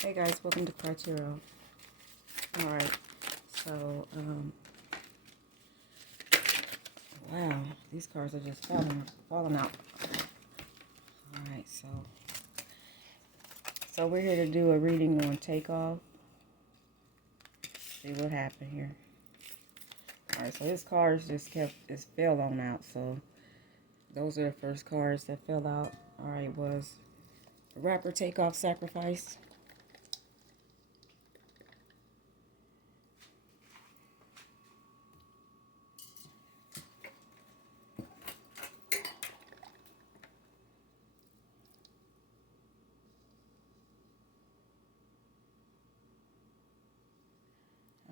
Hey guys, welcome to CRYYY. Alright, so, wow, these cards are just falling out. Alright, so we're here to do a reading on Takeoff. See what happened here. Alright, so his cards just fell on out, so those are the first cards that fell out. Alright, was rapper Takeoff Sacrifice.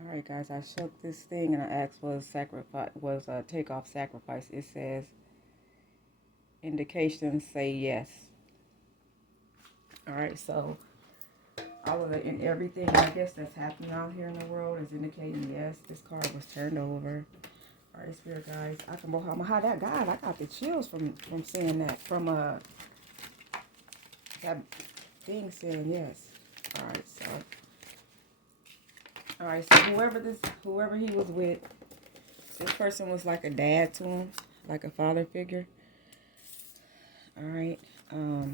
Alright guys, I shook this thing and I asked was Takeoff Sacrifice. It says indications say yes. Alright, so all of it and everything I guess that's happening out here in the world is indicating yes, this card was turned over. Alright, Spirit guys, I can how that God, I got the chills from seeing that, from that thing saying yes. Alright, so whoever he was with, this person was like a dad to him, like a father figure. Alright, alright,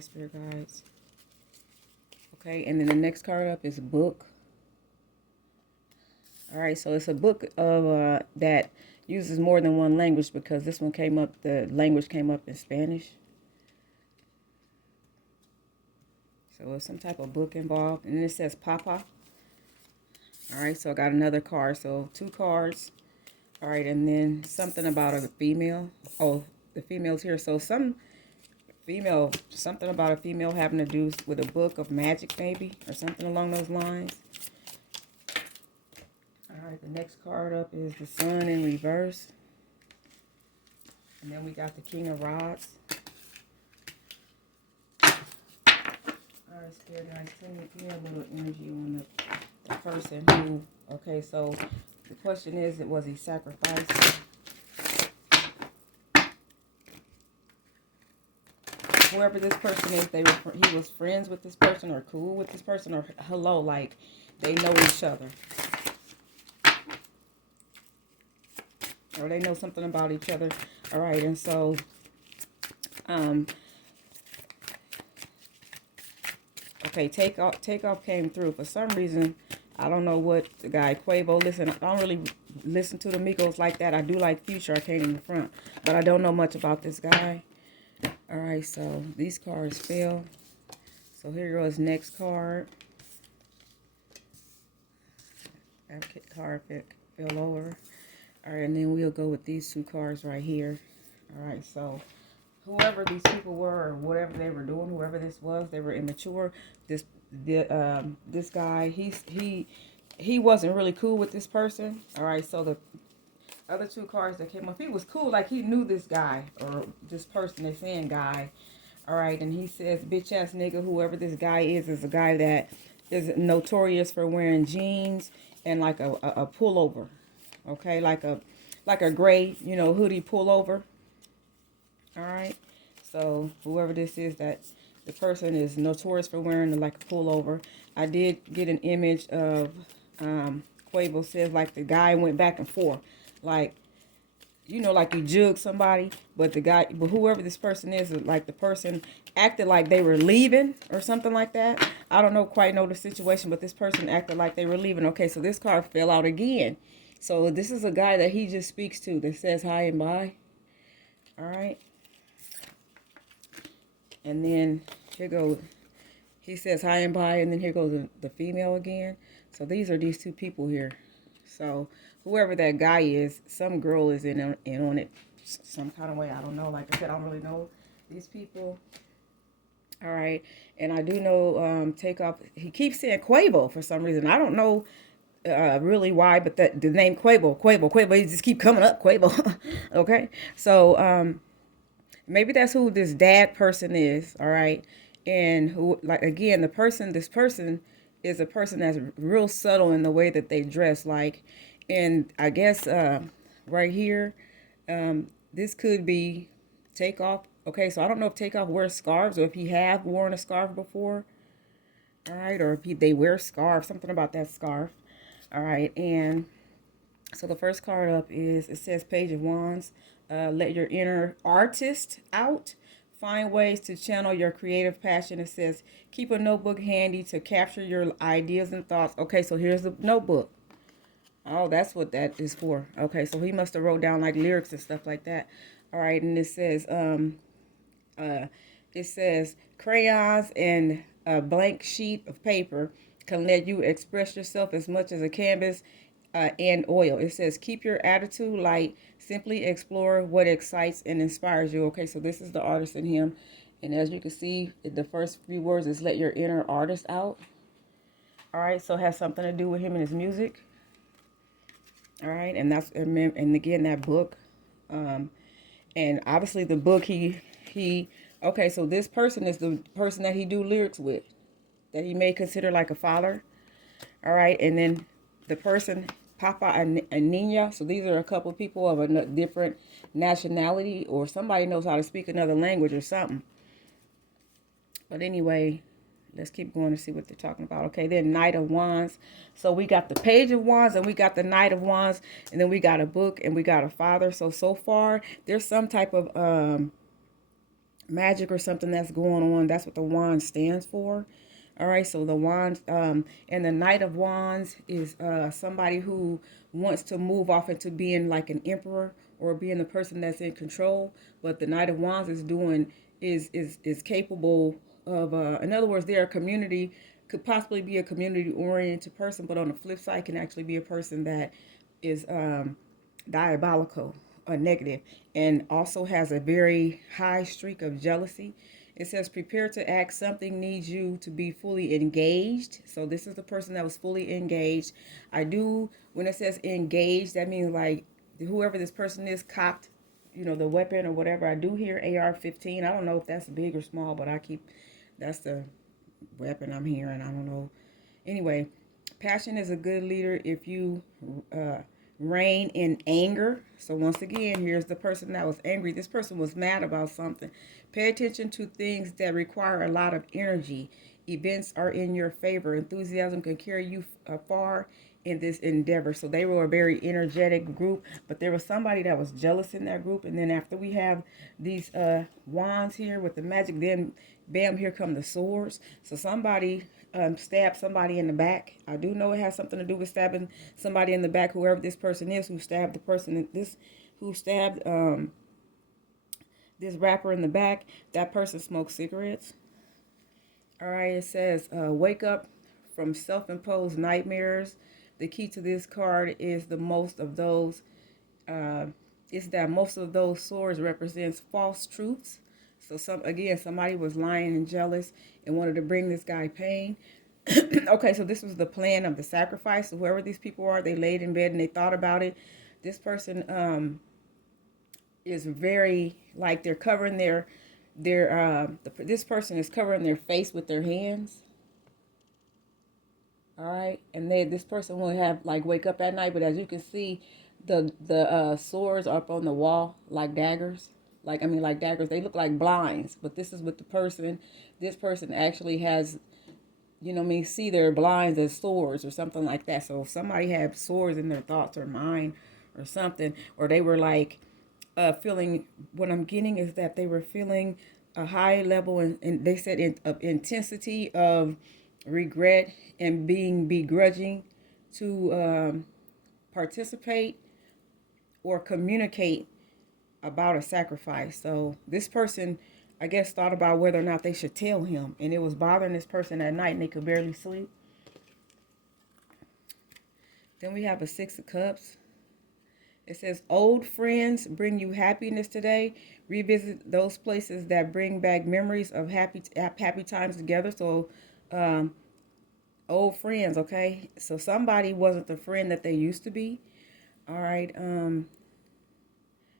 Spirit guides. Okay, and then the next card up is a book. Alright, so it's a book of that uses more than one language, because this one came up, the language came up in Spanish. So it's some type of book involved. And it says Papa. Alright, so I got another card. So 2 cards. Alright, and then something about a female. Oh, the female's here. So something about a female having to do with a book of magic maybe, or something along those lines. Alright, the next card up is the Sun in reverse. And then we got the King of Rods. Alright, Spirit guys, give me a little energy on the person who, okay, so the question is, was he sacrificed? Whoever this person is, he was friends with this person, or cool with this person, or hello, like they know each other. Or they know something about each other. Alright, and so, okay, Takeoff came through. For some reason, I don't know what the guy, CRYYY, listen, I don't really listen to the Migos like that. I do like Future, I came in the front. But I don't know much about this guy. Alright, so these cards fell. So here goes next card. That card fell over. Alright, and then we'll go with these 2 cards right here. Alright, so whoever these people were, or whatever they were doing, whoever this was, they were immature. This guy, he wasn't really cool with this person. Alright, so the other 2 cards that came up, he was cool, like he knew this guy, or this person, they're saying guy. Alright, and he says, bitch ass nigga, whoever this guy is a guy that is notorious for wearing jeans and like a pullover. Okay, like a gray, hoodie pullover. Alright, so whoever this is, that the person is notorious for wearing like a pullover. I did get an image of CRYYY says like the guy went back and forth, like like you jug somebody, but whoever this person is, like the person acted like they were leaving or something like that. I don't quite know the situation, but this person acted like they were leaving. Okay, so this card fell out again. So this is a guy that he just speaks to, that says hi and bye. Alright. And then here goes, he says hi and bye, and then here goes the female again. So these are these 2 people here. So whoever that guy is, some girl is in on it some kind of way. I don't know. Like I said, I don't really know these people. Alright. And I do know Takeoff, he keeps saying CRYYY for some reason. I don't know really why, but the name CRYYY, he just keep coming up, CRYYY. Okay, so maybe that's who this dad person is. All right, and who, like, again, this person is a person that's real subtle in the way that they dress, like, and I guess right here, this could be Takeoff Okay, so I don't know if Takeoff wears scarves or if he have worn a scarf before. All right, or if they wear scarves, something about that scarf. All right, and so the first card up is, it says Page of Wands. Let your inner artist out. Find ways to channel your creative passion. It says keep a notebook handy to capture your ideas and thoughts. Okay, so here's the notebook. Oh, that's what that is for. Okay, so he must have wrote down like lyrics and stuff like that. All right, and it says crayons and a blank sheet of paper can let you express yourself as much as a canvas and oil. It says keep your attitude light. Simply explore what excites and inspires you. Okay, so this is the artist in him. And as you can see, the first few words is let your inner artist out. All right, so it has something to do with him and his music. All right, and that's, and again, that book. And obviously the book okay, so this person is the person that he do lyrics with, that he may consider like a father. All right, and then the person, Papa and Nina. So these are a couple of people of a different nationality, or somebody knows how to speak another language or something. But anyway, let's keep going to see what they're talking about. Okay, then Knight of Wands. So we got the Page of Wands and we got the Knight of Wands, and then we got a book and we got a father. So far there's some type of magic or something that's going on. That's what the wand stands for. All right, so the wand and the Knight of Wands is somebody who wants to move off into being like an emperor or being the person that's in control. But the Knight of Wands is doing is capable of in other words, they're a community, could possibly be a community oriented person, but on the flip side can actually be a person that is diabolical or negative, and also has a very high streak of jealousy. It says prepare to act. Something needs you to be fully engaged. So this is the person that was fully engaged. I do, when it says engaged, that means like whoever this person is cocked, the weapon or whatever. I do hear AR-15. I don't know if that's big or small, but that's the weapon I'm hearing. I don't know. Anyway, passion is a good leader if you reign in anger. So once again, here's the person that was angry. This person was mad about something. Pay attention to things that require a lot of energy. Events are in your favor. Enthusiasm can carry you far in this endeavor. So they were a very energetic group, but there was somebody that was jealous in that group. And then after we have these wands here with the magic, then bam, here come the swords. So somebody stabbed somebody in the back. I do know it has something to do with stabbing somebody in the back, whoever this person is who stabbed the person, who stabbed this rapper in the back. That person smoked cigarettes. All right, it says wake up from self-imposed nightmares. The key to this card is is that most of those swords represents false truths. So somebody was lying and jealous and wanted to bring this guy pain. Okay, so this was the plan of the sacrifice. So whoever these people are, they laid in bed and they thought about it. This person is very, like, they're covering this person is covering their face with their hands. All right, and this person will have like wake up at night, but as you can see, the swords are up on the wall like daggers. Like daggers. They look like blinds, but this is what this person actually has, see their blinds as swords or something like that. So if somebody had swords in their thoughts or mind or something, or they were like feeling, what I'm getting is that they were feeling a high level, and they said of intensity of regret and being begrudging to participate or communicate about a sacrifice. So this person, I guess, thought about whether or not they should tell him, and it was bothering this person at night and they could barely sleep. Then we have a Six of Cups. It says old friends bring you happiness today. Revisit those places that bring back memories of happy times together. So old friends, okay? So somebody wasn't the friend that they used to be. All right.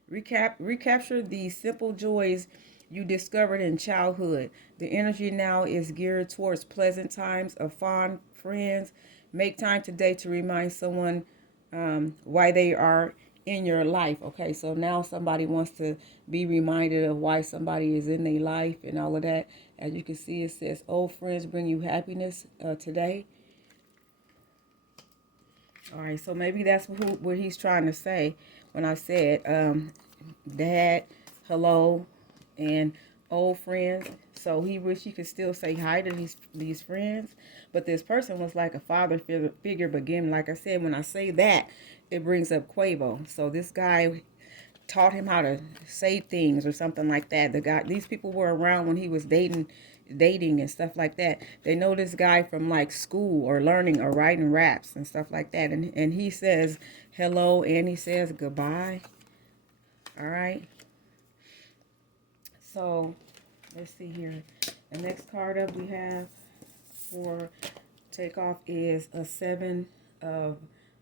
Recapture the simple joys you discovered in childhood. The energy now is geared towards pleasant times of fond friends. Make time today to remind someone why they are in your life. Okay, so now somebody wants to be reminded of why somebody is in their life and all of that. As you can see, it says old friends bring you happiness today. All right, so maybe that's what he's trying to say when I said dad, hello, and old friends. So he wish he could still say hi to these friends, but this person was like a father figure. But again, like I said, when I say that, it brings up CRYYY. So this guy taught him how to say things or something like that. These people were around when he was dating and stuff like that. They know this guy from like school or learning or writing raps and stuff like that. And he says hello and he says goodbye. All right. So let's see here. The next card up we have for Takeoff is a 7 of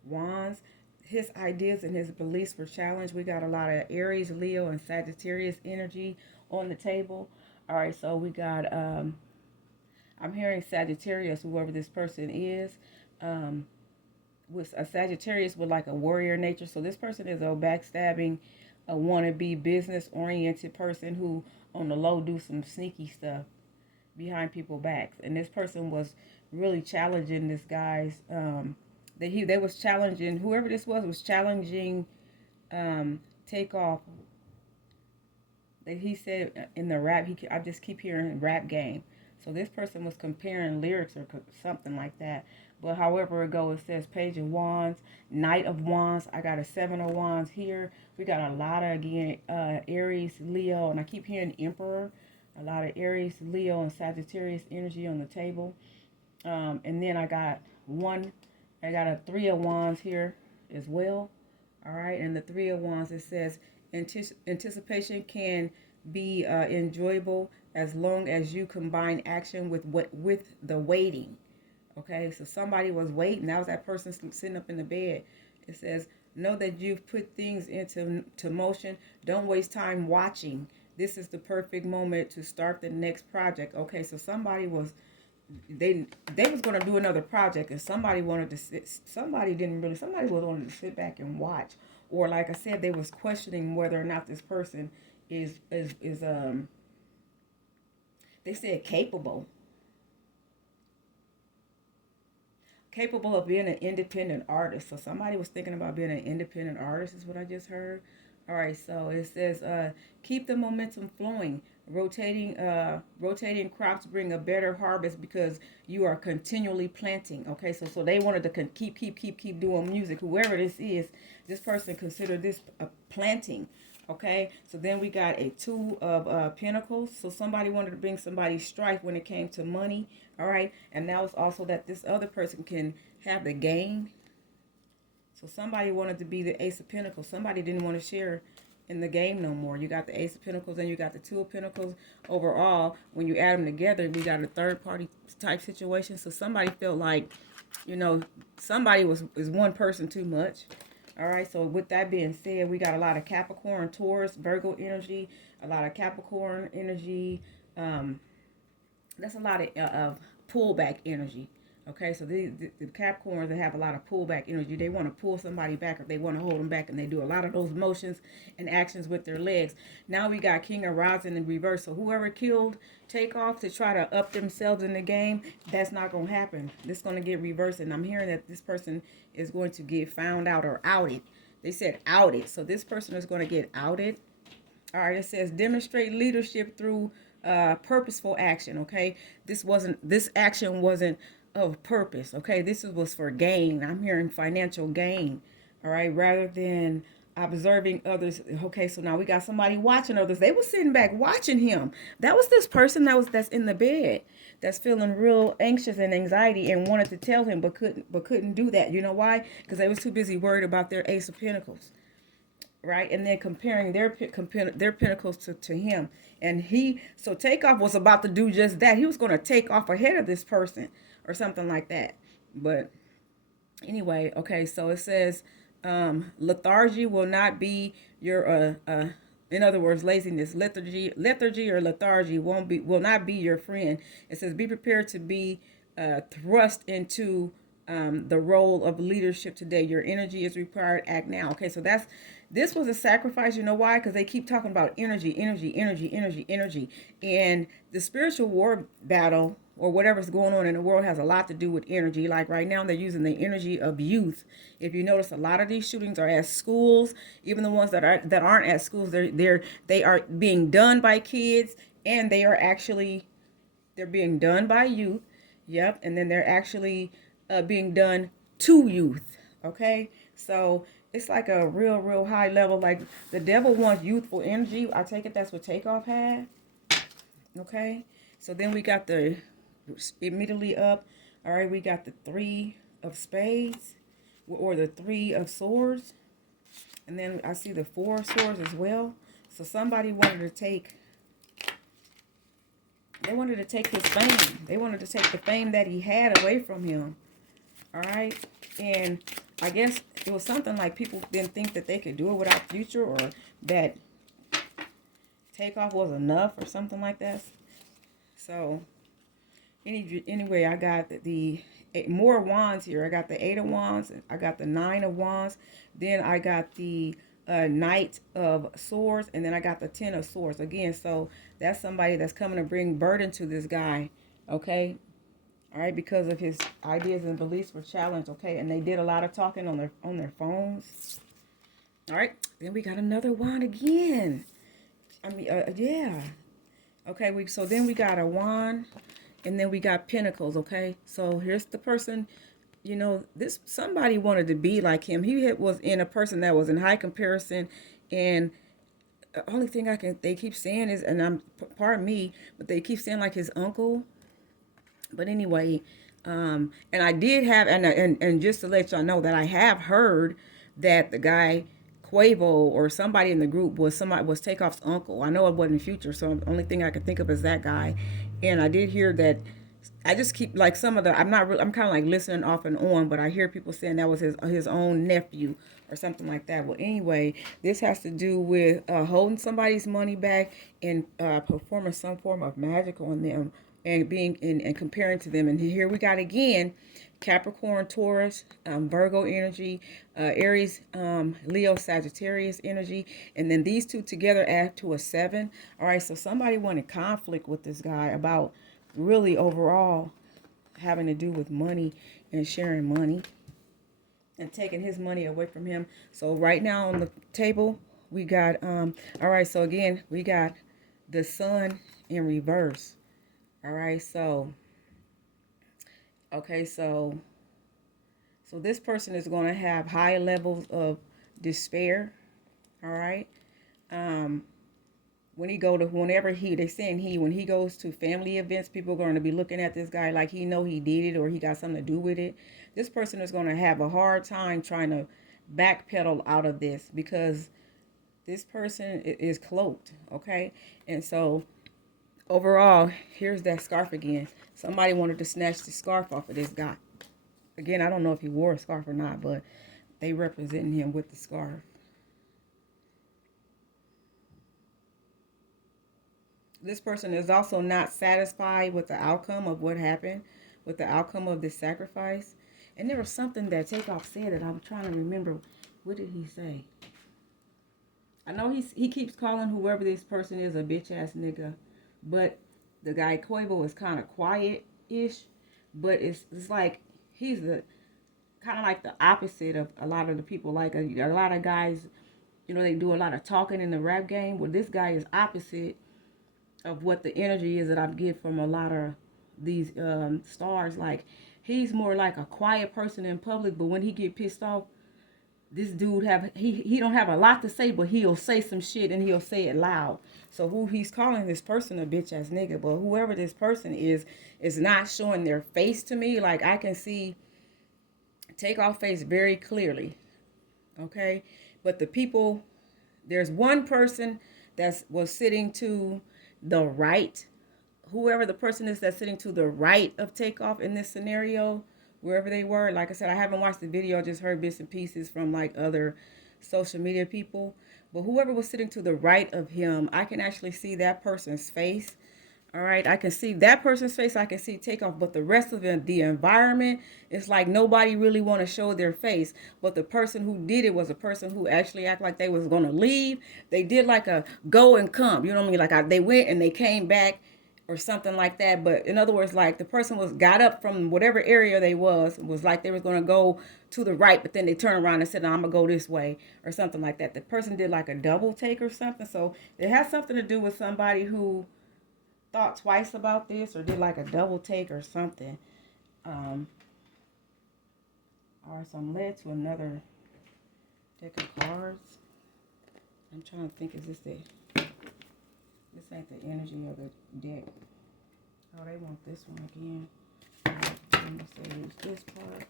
Wands. His ideas and his beliefs were challenged. We got a lot of Aries, Leo, and Sagittarius energy on the table. All right, so we got, I'm hearing Sagittarius, whoever this person is, with a Sagittarius with like a warrior nature. So this person is a backstabbing, a wannabe business-oriented person who, on the low, do some sneaky stuff behind people's backs. And this person was really challenging this guy's, they was challenging, whoever this was challenging Takeoff. That he said in the rap, I just keep hearing rap game. So this person was comparing lyrics or something like that. But however it goes, it says Page of Wands, Knight of Wands. I got a 7 of Wands here. We got a lot of, again, Aries, Leo, and I keep hearing Emperor. A lot of Aries, Leo, and Sagittarius energy on the table. And then I got a 3 of Wands here as well. All right, and the 3 of Wands, it says anticipation can be enjoyable as long as you combine action with the waiting. Okay, so somebody was waiting. That was that person sitting up in the bed. It says, know that you've put things into motion. Don't waste time watching. This is the perfect moment to start the next project. Okay, so somebody was going to do another project, and somebody wanted to somebody wanted to sit back and watch, or like I said, they was questioning whether or not this person is they said capable of being an independent artist. So somebody was thinking about being an independent artist is what I just heard. All right, so it says keep the momentum flowing. Rotating crops bring a better harvest because you are continually planting. Okay, so they wanted to keep doing music. Whoever this person considered this planting. Okay, so then we got a 2 of Pentacles. So somebody wanted to bring somebody strife when it came to money. All right, and now it's also that this other person can have the gain. So somebody wanted to be the Ace of Pentacles. Somebody didn't want to share in the game no more. You got the Ace of Pentacles and you got the 2 of Pentacles. Overall, when you add them together, we got a third party type situation. So somebody felt like, somebody is one person too much. All right, so with that being said, we got a lot of Capricorn, Taurus, Virgo energy, a lot of Capricorn energy. That's a lot of pullback energy. Okay, so the Capricorns, they have a lot of pullback energy. They want to pull somebody back, or they want to hold them back, and they do a lot of those motions and actions with their legs. Now we got King of Rising in reverse. So whoever killed Takeoff to try to up themselves in the game, that's not going to happen. This is going to get reversed, and I'm hearing that this person is going to get found out or outed. They said outed, so this person is going to get outed. All right, it says demonstrate leadership through purposeful action. Okay, this action wasn't of purpose. Okay, this was for gain. I'm hearing financial gain. All right, rather than observing others. Okay, so now we got somebody watching others. They were sitting back watching him. That was this person that's in the bed, that's feeling real anxious and anxiety and wanted to tell him, but couldn't do that. You know why? Because they was too busy worried about their Ace of Pentacles. Right, and then comparing their pentacles to him, and so Takeoff was about to do just that. He was going to take off ahead of this person or something like that. But anyway, okay, so it says lethargy will not be your in other words, laziness, lethargy or lethargy will not be your friend. It says be prepared to be thrust into the role of leadership today. Your energy is required. Act now. Okay, so this was a sacrifice. You know why? Because they keep talking about energy, energy, energy, energy, energy. And the spiritual war battle or whatever's going on in the world has a lot to do with energy. Like right now, they're using the energy of youth. If you notice, a lot of these shootings are at schools. Even the ones that aren't at schools, they are being done by kids, and they're being done by youth. Yep, and then they're actually being done to youth. Okay, so it's like a real, real high level. Like the devil wants youthful energy. I take it that's what Takeoff had. Okay, so then we got the immediately up. All right, we got the 3 of spades or the 3 of swords, and then I see the 4 of swords as well. So somebody wanted to take. They wanted to take his fame. They wanted to take the fame that he had away from him. All right. And I guess it was something like people didn't think that they could do it without Future, or that Takeoff was enough or something like that. So anyway, I got the more wands here. I got the 8 of wands. I got the 9 of wands. Then I got the Knight of Swords, and then I got the 10 of swords again. So that's somebody that's coming to bring burden to this guy. Okay. All right, because of his ideas and beliefs were challenged. Okay, and they did a lot of talking on their phones. All right, then we got another wand again. I mean, yeah. Okay, so then we got a wand, and then we got pentacles. Okay, so here's the person. You know, this somebody wanted to be like him. He was in a person that was in high comparison, and the only thing they keep saying is, and pardon me, but they keep saying like his uncle. But anyway, and I did have, and just to let y'all know that I have heard that the guy CRYYY or somebody in the group was Takeoff's uncle. I know it wasn't Future, so the only thing I could think of is that guy. And I did hear that. I just keep like some of the. I'm not. I'm kind of like listening off and on, but I hear people saying that was his own nephew or something like that. Well, anyway, this has to do with holding somebody's money back and performing some form of magic on them, and being and comparing to them. And here we got again Capricorn, Taurus, Virgo energy, Aries, Leo, Sagittarius energy, and then these two together add to a 7. All right, so somebody wanted conflict with this guy about really overall having to do with money and sharing money and taking his money away from him. So right now on the table we got all right, so again we got the Sun in reverse. All right, so okay, so this person is going to have high levels of despair. All right, when he when he goes to family events, people are going to be looking at this guy like he did it or he got something to do with it. This person is going to have a hard time trying to backpedal out of this because this person is cloaked. Okay, and so overall, here's that scarf again. Somebody wanted to snatch the scarf off of this guy. Again, I don't know if he wore a scarf or not, but they representing him with the scarf. This person is also not satisfied with the outcome of what happened, with the outcome of this sacrifice. And there was something that Takeoff said that I'm trying to remember. What did he say? I know he keeps calling whoever this person is a bitch ass nigga, but the guy CRYYY is kind of quiet-ish, but it's like he's the kind of like the opposite of a lot of the people. Like a lot of guys, they do a lot of talking in the rap game. Well, this guy is opposite of what the energy is that I get from a lot of these stars. Like he's more like a quiet person in public, but when he get pissed off, this dude he don't have a lot to say, but he'll say some shit and he'll say it loud. So who he's calling this person a bitch ass nigga, but whoever this person is not showing their face to me. Like I can see Takeoff face very clearly. Okay, but the people, there's one person that was sitting to the right, whoever the person is that's sitting to the right of Takeoff in this scenario, wherever they were. Like I said, I haven't watched the video, I just heard bits and pieces from like other social media people. But whoever was sitting to the right of him, I can actually see that person's face. All right, I can see that person's face. I can see Takeoff, but the rest of the environment, it's like nobody really want to show their face. But the person who did it was a person who actually acted like they was gonna leave. They did like a go and come. You know what I mean? Like they went and they came back, or something like that. But in other words, like the person got up from whatever area they was like they was gonna go to the right, but then they turned around and said, "No, I'm gonna go this way," or something like that. The person did like a double take or something. So it has something to do with somebody who thought twice about this or did like a double take or something. All right, so I'm led to another deck of cards. I'm trying to think, is this this ain't the energy of the deck. Oh, they want this one again. I'm gonna say use this part.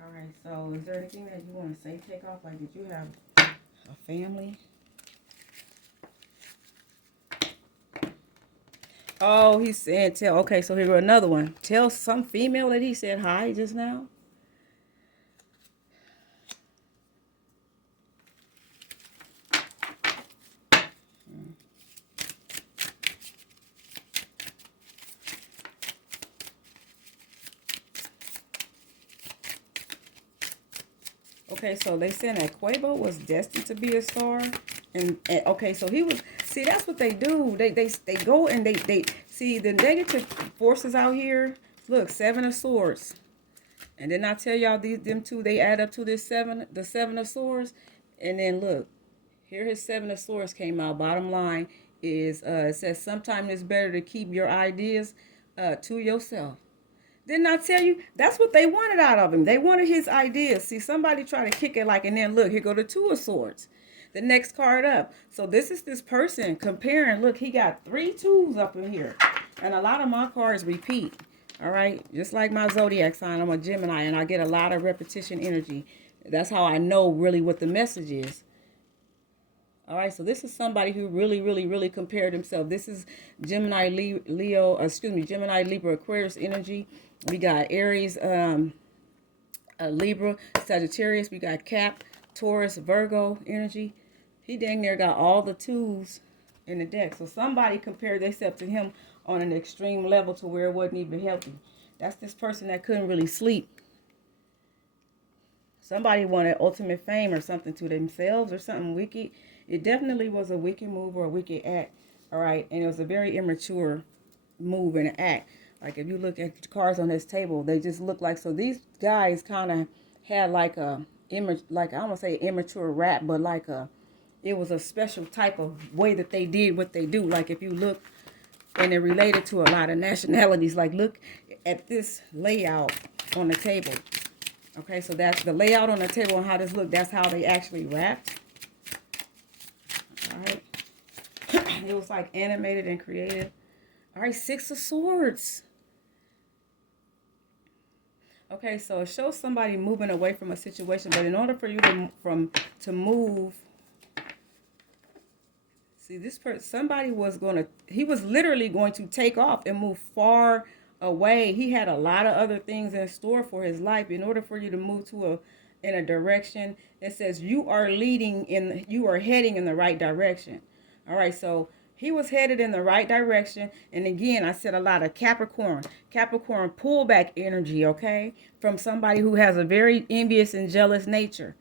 All right, so is there anything that you want to say, Takeoff? Like, did you have a family? Oh, he's saying tell. Okay, so here another one. Tell some female that he said hi just now. Okay, so they saying that CRYYY was destined to be a star, and okay, so he was. See, that's what they do. They go and they see the negative forces out here. Look, 7 of Swords, and then I tell y'all them two they add up to this the 7 of Swords, and then look, here his 7 of Swords came out. Bottom line is it says sometimes it's better to keep your ideas to yourself. Didn't I tell you? That's what they wanted out of him. They wanted his ideas. See, somebody try to kick it like, and then look, here go the 2 of Swords. The next card up. So this is this person comparing. Look, he got 3 2s up in here. And a lot of my cards repeat. All right? Just like my zodiac sign, I'm a Gemini, and I get a lot of repetition energy. That's how I know really what the message is. All right, so this is somebody who really compared himself. This is Gemini, Gemini, Libra, Aquarius energy. We got Aries, Libra, Sagittarius. We got Cap, Taurus, Virgo energy. He dang near got all the 2s in the deck. So somebody compared themselves to him on an extreme level to where it wasn't even healthy. That's this person that couldn't really sleep. Somebody wanted ultimate fame or something to themselves or something wicked. It definitely was a wicked move or a wicked act. All right. And it was a very immature move and act. Like if you look at the cards on this table, they just look like, so these guys kind of had like a, like I don't want to say immature rap, but like it was a special type of way that they did what they do. Like if you look, and it related to a lot of nationalities, like look at this layout on the table. Okay, so that's the layout on the table and how this look. That's how they actually rapped. All right. It was like animated and creative. All right, 6 of Swords. Okay, so it shows somebody moving away from a situation, but in order for you to move, see this person, somebody was he was literally going to take off and move far away. He had a lot of other things in store for his life. In order for you to move in a direction, it says you are heading in the right direction. All right, so he was headed in the right direction. And again, I said a lot of Capricorn pullback energy, okay, from somebody who has a very envious and jealous nature.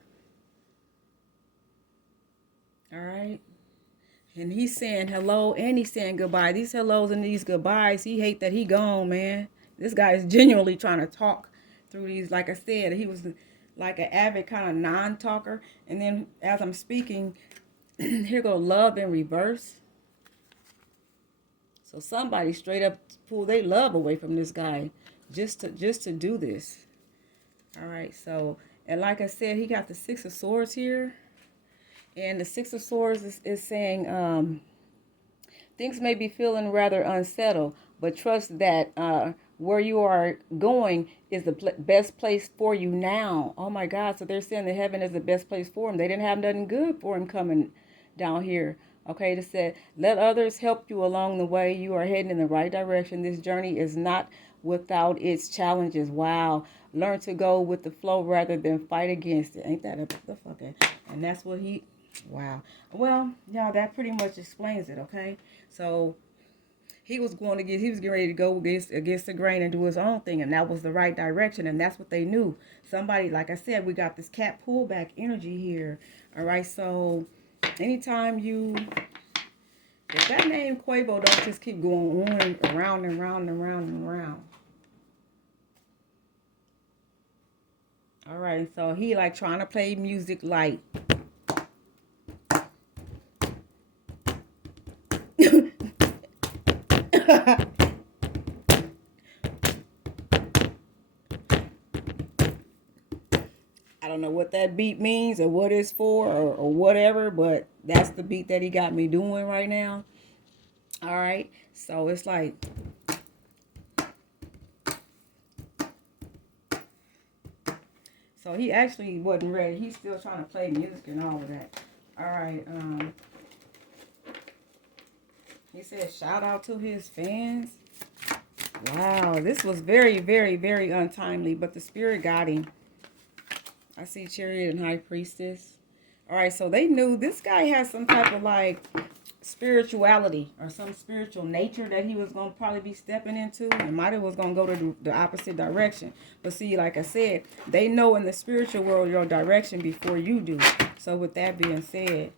All right. And he's saying hello and he's saying goodbye. These hellos and these goodbyes, he hate that he gone, man. This guy is genuinely trying to talk through these. Like I said, he was like an avid kind of non-talker. And then as I'm speaking, here go love in reverse. So somebody straight up pulled their love away from this guy just to do this. All right, so, and like I said, he got the 6 of Swords here. And the 6 of Swords is saying things may be feeling rather unsettled, but trust that where you are going is the best place for you now. Oh my God, so they're saying that heaven is the best place for him. They didn't have nothing good for him coming down here. Okay, it said, let others help you along the way. You are heading in the right direction. This journey is not without its challenges. Wow. Learn to go with the flow rather than fight against it. Ain't that the fucking, and that's what wow. Well, y'all, that pretty much explains it, okay? So He was getting ready to go against the grain and do his own thing, and that was the right direction, and that's what they knew. Somebody, like I said, we got this cat pullback energy here. All right, so anytime if that name CRYYY don't just keep going on and around and round and round and round. All right, so he like trying to play music light. I don't know what that beat means or what it's for or whatever, but that's the beat that he got me doing right now. All right, so it's like, so he actually wasn't ready. He's still trying to play music and all of that. All right, he said shout out to his fans. Wow, this was very, very, very untimely, but the spirit got him. I see Chariot and High Priestess. All right, so they knew this guy has some type of like spirituality or some spiritual nature that he was going to probably be stepping into, and might have was going to go to the opposite direction. But see, like I said, they know in the spiritual world your direction before you do. So with that being said,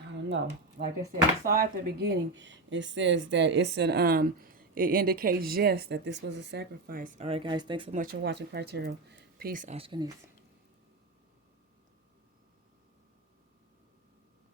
I don't know. Like I said, we saw at the beginning, it says that it's an it indicates yes that this was a sacrifice. All right, guys, thanks so much for watching CRYYY. Peace, ASHKANISH.